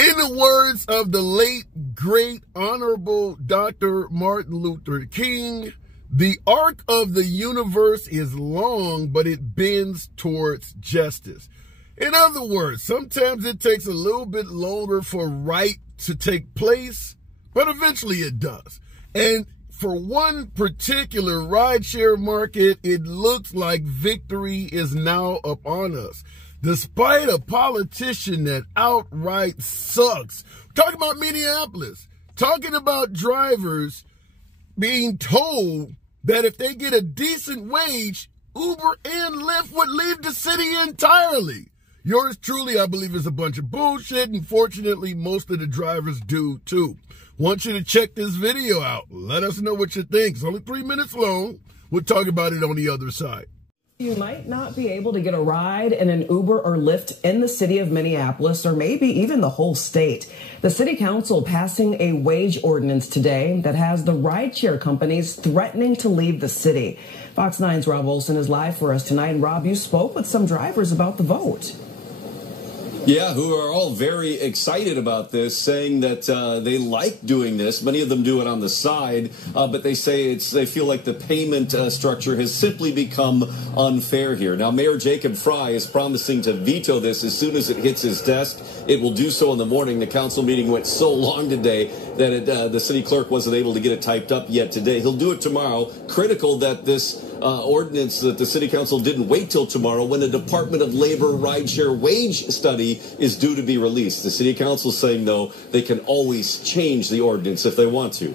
In the words of the late, great, honorable Dr. Martin Luther King, the arc of the universe is long, but it bends towards justice. In other words, sometimes it takes a little bit longer for right to take place, but eventually it does. And for one particular rideshare market, it looks like victory is now upon us. Despite a politician that outright sucks. Talking about Minneapolis. Talking about drivers being told that if they get a decent wage, Uber and Lyft would leave the city entirely. Yours truly, I believe, is a bunch of bullshit, and fortunately, most of the drivers do too. Want you to check this video out. Let us know what you think. It's only 3 minutes long. We'll talk about it on the other side. You might not be able to get a ride in an Uber or Lyft in the city of Minneapolis, or maybe even the whole state. The city council passing a wage ordinance today that has the rideshare companies threatening to leave the city. Fox 9's Rob Olson is live for us tonight. And Rob, you spoke with some drivers about the vote. Yeah, who are all very excited about this, saying that they like doing this. Many of them do it on the side, but they say they feel like the payment structure has simply become unfair here. Now, Mayor Jacob Fry is promising to veto this as soon as it hits his desk. It will do so in the morning. The council meeting went so long today that the city clerk wasn't able to get it typed up yet today. He'll do it tomorrow. Critical that this ordinance that the city council didn't wait till tomorrow when the Department of Labor rideshare wage study is due to be released. The city council saying, though, they can always change the ordinance if they want to.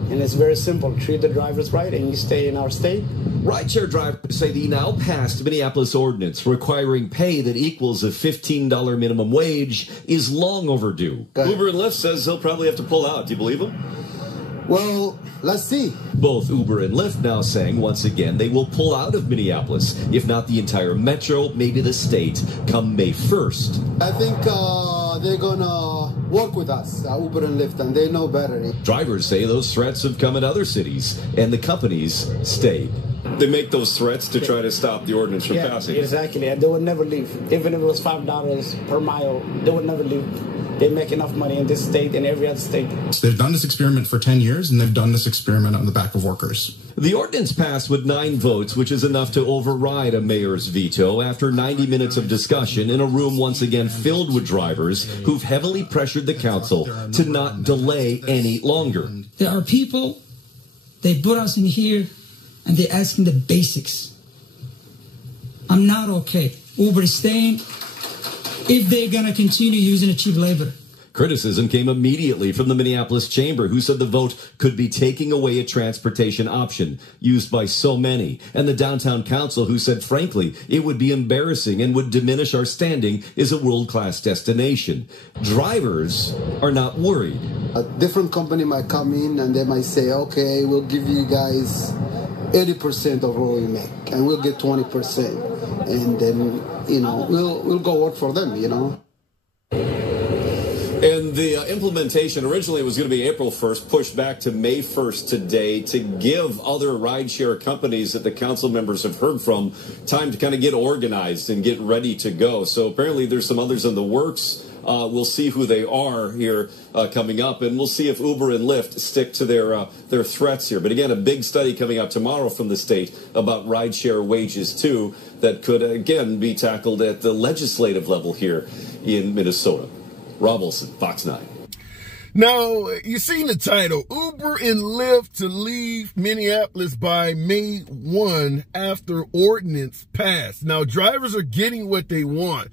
And it's very simple. Treat the drivers right and you stay in our state. Rideshare drivers say the now passed Minneapolis ordinance requiring pay that equals a $15 minimum wage is long overdue. Uber and Lyft says he'll probably have to pull out. Do you believe him? Well, let's see. Both Uber and Lyft now saying once again they will pull out of Minneapolis, if not the entire metro, maybe the state, come May 1st. I think they're gonna work with us, Uber and Lyft, and they know better. Drivers say those threats have come in other cities, and the companies stayed. They make those threats to try to stop the ordinance from passing. Exactly. They would never leave. Even if it was $5 per mile, they would never leave. They make enough money in this state and every other state. So they've done this experiment for 10 years, and they've done this experiment on the back of workers. The ordinance passed with 9 votes, which is enough to override a mayor's veto after 90 minutes of discussion in a room once again filled with drivers who've heavily pressured the council to not delay any longer. There are people, they put us in here, and they're asking the basics. I'm not okay. Uber is staying if they're going to continue using a cheap labor. Criticism came immediately from the Minneapolis Chamber, who said the vote could be taking away a transportation option used by so many, and the Downtown Council, who said, frankly, it would be embarrassing and would diminish our standing as a world-class destination. Drivers are not worried. A different company might come in and they might say, okay, we'll give you guys 80% of what we make, and we'll get 20%. And then, we'll go work for them, And the implementation originally was going to be April 1st, pushed back to May 1st today to give other rideshare companies that the council members have heard from time to kind of get organized and get ready to go. So apparently there's some others in the works. We'll see who they are here coming up, and we'll see if Uber and Lyft stick to their threats here. But again, a big study coming out tomorrow from the state about rideshare wages, too, that could, again, be tackled at the legislative level here in Minnesota. Rob Olson, Fox 9. Now, you've seen the title, Uber and Lyft to leave Minneapolis by May 1 after ordinance passed. Now, drivers are getting what they want.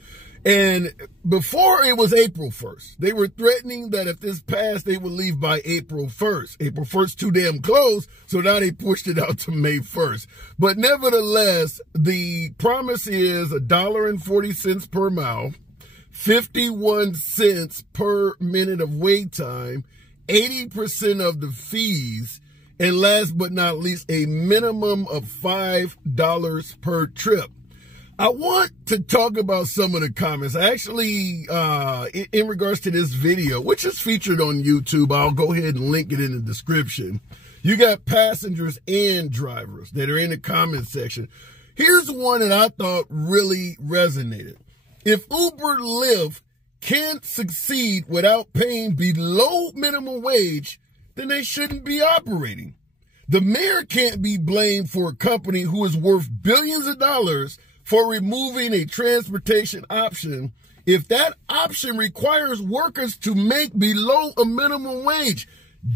And before it was April 1st, they were threatening that if this passed, they would leave by April 1st. April 1st, too damn close, so now they pushed it out to May 1st. But nevertheless, the promise is $1.40 per mile, 51 cents per minute of wait time, 80% of the fees, and last but not least, a minimum of $5 per trip. I want to talk about some of the comments. Actually, in regards to this video, which is featured on YouTube, I'll go ahead and link it in the description. You got passengers and drivers that are in the comment section. Here's one that I thought really resonated. If Uber Lyft can't succeed without paying below minimum wage, then they shouldn't be operating. The mayor can't be blamed for a company who is worth billions of dollars for removing a transportation option if that option requires workers to make below a minimum wage.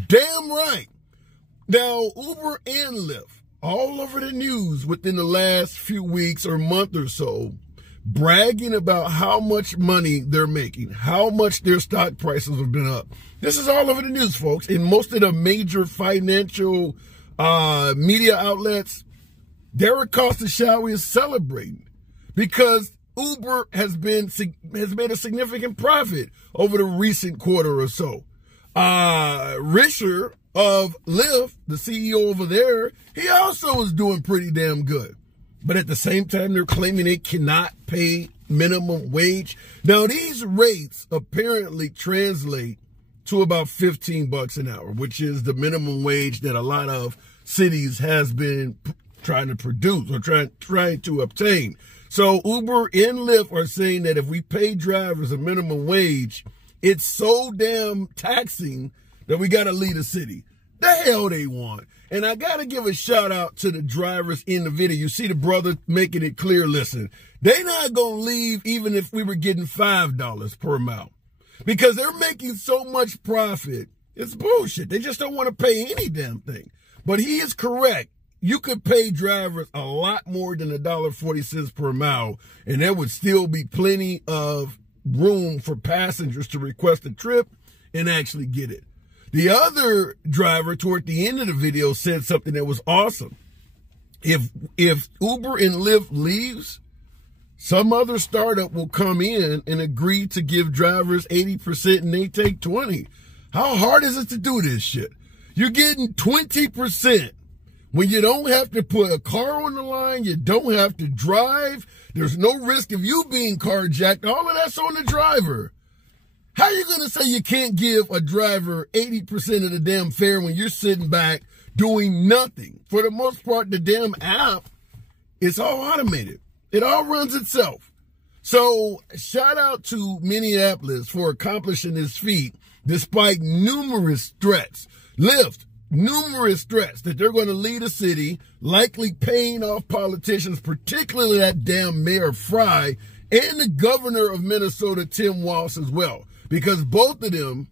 Damn right. Now, Uber and Lyft, all over the news within the last few weeks or month or so, bragging about how much money they're making, how much their stock prices have been up. This is all over the news, folks. In most of the major financial media outlets, Derek Costa-Shawi is celebrating because Uber has made a significant profit over the recent quarter or so. Risher of Lyft, the CEO over there, he also is doing pretty damn good. But at the same time, they're claiming they cannot pay minimum wage. Now, these rates apparently translate to about $15 an hour, which is the minimum wage that a lot of cities has been trying to produce or trying to obtain. So Uber and Lyft are saying that if we pay drivers a minimum wage, it's so damn taxing that we got to leave the city. The hell they want. And I got to give a shout out to the drivers in the video. You see the brother making it clear, listen, they not going to leave even if we were getting $5 per mile because they're making so much profit. It's bullshit. They just don't want to pay any damn thing. But he is correct. You could pay drivers a lot more than $1.40 per mile, and there would still be plenty of room for passengers to request a trip and actually get it. The other driver toward the end of the video said something that was awesome. If Uber and Lyft leaves, some other startup will come in and agree to give drivers 80% and they take 20%. How hard is it to do this shit? You're getting 20% when you don't have to put a car on the line, you don't have to drive, there's no risk of you being carjacked, all of that's on the driver. How are you going to say you can't give a driver 80% of the damn fare when you're sitting back doing nothing? For the most part, the damn app, it's all automated. It all runs itself. So shout out to Minneapolis for accomplishing this feat despite numerous threats. Lyft, numerous threats that they're going to lead a city, likely paying off politicians, particularly that damn Mayor Fry and the governor of Minnesota, Tim Walz, as well, because both of them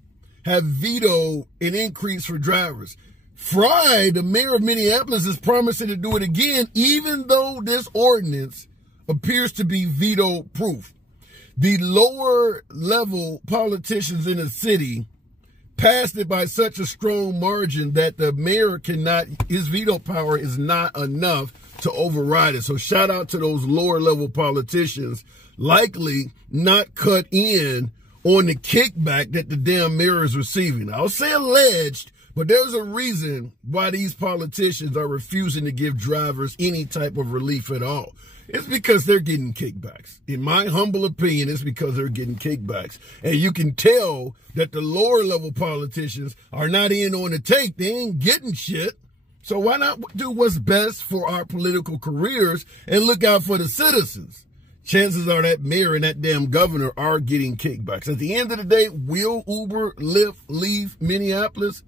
have vetoed an increase for drivers. Fry, the mayor of Minneapolis, is promising to do it again, even though this ordinance appears to be veto-proof. The lower-level politicians in the city passed it by such a strong margin that the mayor cannot, his veto power is not enough to override it. So shout out to those lower-level politicians, likely not cut in on the kickback that the damn mayor is receiving. I'll say alleged, but there's a reason why these politicians are refusing to give drivers any type of relief at all. It's because they're getting kickbacks. In my humble opinion, it's because they're getting kickbacks. And you can tell that the lower level politicians are not in on the take. They ain't getting shit. So why not do what's best for our political careers and look out for the citizens? Chances are that mayor and that damn governor are getting kickbacks. At the end of the day, will Uber, Lyft leave Minneapolis?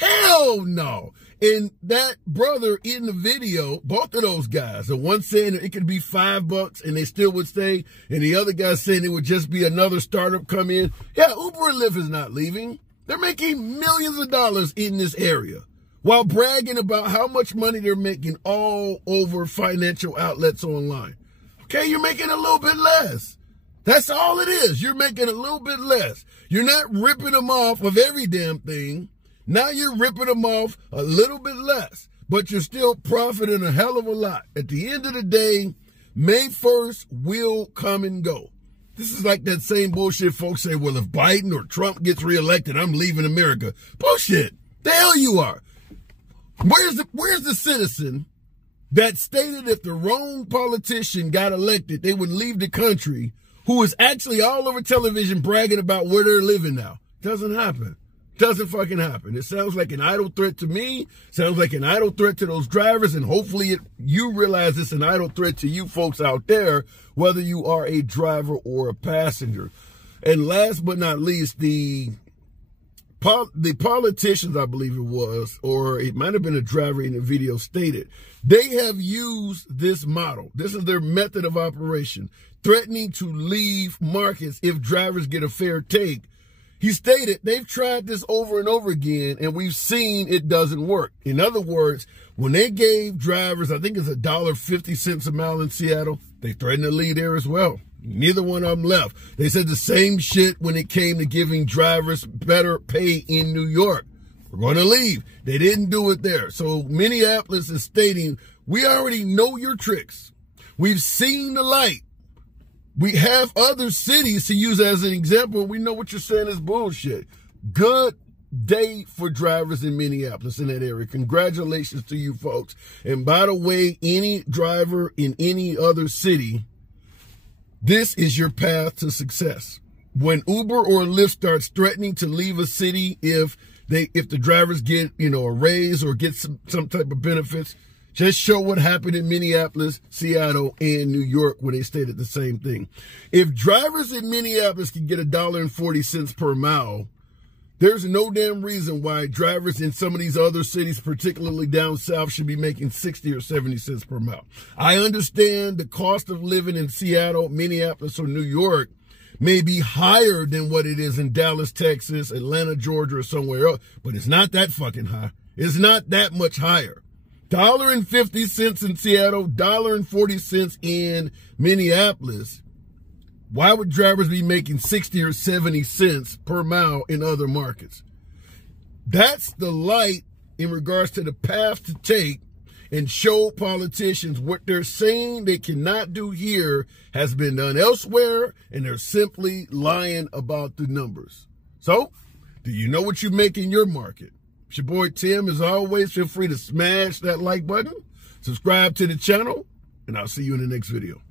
Hell no. And that brother in the video, both of those guys, the one saying that it could be $5 and they still would stay, and the other guy saying it would just be another startup come in. Yeah, Uber and Lyft is not leaving. They're making millions of dollars in this area while bragging about how much money they're making all over financial outlets online. Okay, you're making a little bit less. That's all it is. You're making a little bit less. You're not ripping them off of every damn thing. Now you're ripping them off a little bit less, but you're still profiting a hell of a lot. At the end of the day, May 1st will come and go. This is like that same bullshit folks say, well, if Biden or Trump gets reelected, I'm leaving America. Bullshit. The hell you are. Where's the citizen that stated if the wrong politician got elected, they would leave the country, who is actually all over television bragging about where they're living now? Doesn't happen. Doesn't fucking happen. It sounds like an idle threat to me, sounds like an idle threat to those drivers, and hopefully you realize it's an idle threat to you folks out there, whether you are a driver or a passenger. And last but not least, the politicians, I believe it was, or it might have been a driver in the video, stated they have used this model. This is their method of operation, threatening to leave markets if drivers get a fair take. He stated they've tried this over and over again, and we've seen it doesn't work. In other words, when they gave drivers, I think it's $1.50 a mile in Seattle, they threatened to leave there as well. Neither one of them left. They said the same shit when it came to giving drivers better pay in New York. We're going to leave. They didn't do it there. So Minneapolis is stating, we already know your tricks. We've seen the light. We have other cities to use as an example. We know what you're saying is bullshit. Good day for drivers in Minneapolis, in that area. Congratulations to you folks. And by the way, any driver in any other city, this is your path to success. When Uber or Lyft starts threatening to leave a city if the drivers get, a raise or get some type of benefits, just show what happened in Minneapolis, Seattle, and New York when they stated the same thing. If drivers in Minneapolis can get $1.40 per mile, there's no damn reason why drivers in some of these other cities, particularly down south, should be making 60 or 70 cents per mile. I understand the cost of living in Seattle, Minneapolis, or New York may be higher than what it is in Dallas, Texas, Atlanta, Georgia, or somewhere else, but it's not that fucking high. It's not that much higher. $1.50 in Seattle, $1.40 in Minneapolis. Why would drivers be making 60 or 70 cents per mile in other markets? That's the light in regards to the path to take, and show politicians what they're saying they cannot do here has been done elsewhere, and they're simply lying about the numbers. So, do you know what you make in your market? It's your boy Tim. As always, feel free to smash that like button, subscribe to the channel, and I'll see you in the next video.